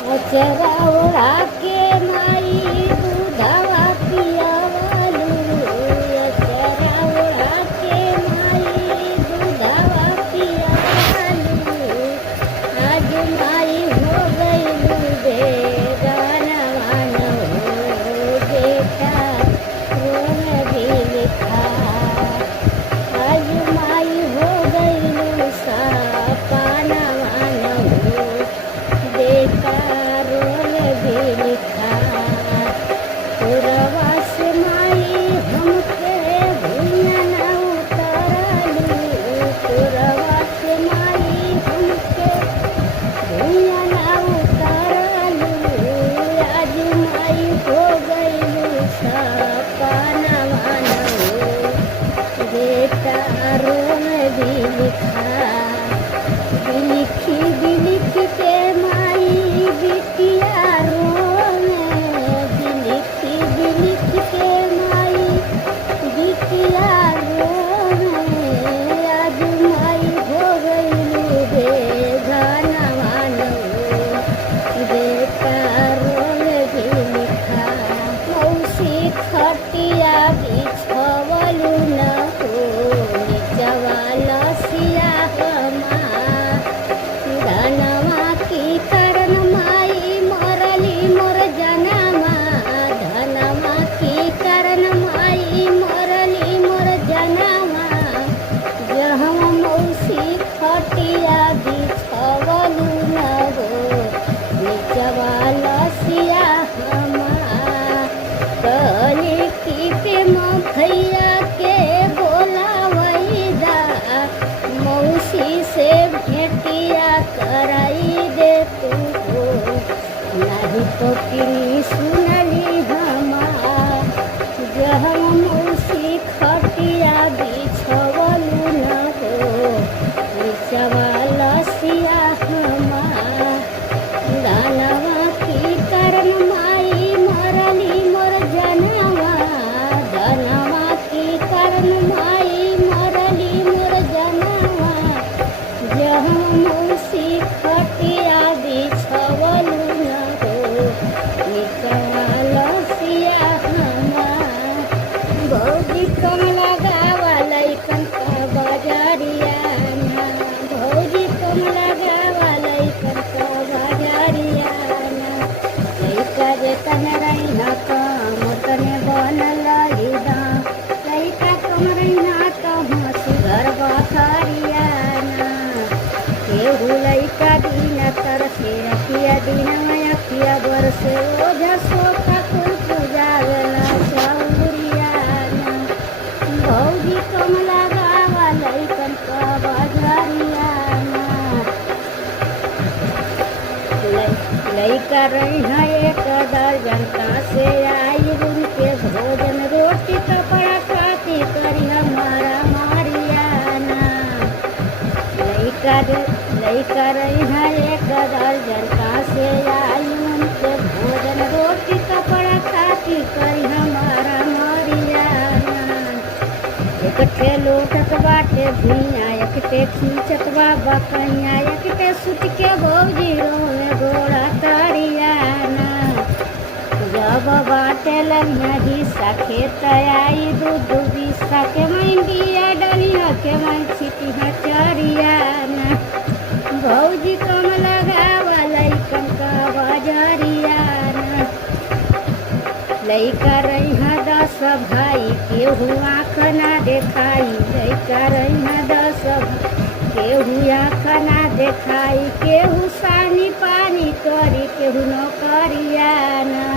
चरावड़ा के माई दूधवा पियावलू, चरावड़ा के माई दूधवा पियावलू। आज माई हो गईलू बेगानवा न हो बेटा रोम भी लिखा। आज माई हो गईलू सापानवा न हो बेटा भैया के बोलावैदा मौसी से भेटिया कराई दे तू नहीं तो किनी सुनली हमार जहम मौसी खटिया बिछवलू न हो बिचवा लसिया हमार दानवा की करन माई मरली मोर जनवा दानवा की करन माई मरली मोर जनवा जहम मौसी खटिया बिछवलू न हो बिचवा लसिया हमार भौजी कम लगावा लैकन का बजरिया ना भौजी कम लगावा लैकन का बजरिया ना लैका जे तन रहिना काम तने बनल हिदा लैका कम रहिना कहाँ सुधर बखरिया ना केहू लैका दिन तरसे रखिया दिन में अखिया बरसे ओझा सोखा कुल पूजावेला चौरिया ना भौजी कम लगावा लैकन का बजरिया ना लैका रही है एक दर्जन का से आई उनके भोजन रोटी कपड़ा खाती करी हमारा मारियाना लैका रही है एक दर्जन का से आई उनके भोजन रोटी कपड़ा खाती करी हमारा मारियाना एक ठे लोटत बाटे भुइया एक ठे खींचत बा बकैया एक ठे सुत के भौजी रोए गोड़ा तरियाना जब बाटे लगिया हिस्सा खेत आई दूध बिस्सा के मंडिया डलिया के मन छिटिया चरियाना भौजी कम लगावा लैकन का बजरियाना लैका रही 10 भाई केहू आँख ना देखाई लैका रही 10 केहू आँख ना देखाई केहू सानी पानी करी केहू नौकरिया ना।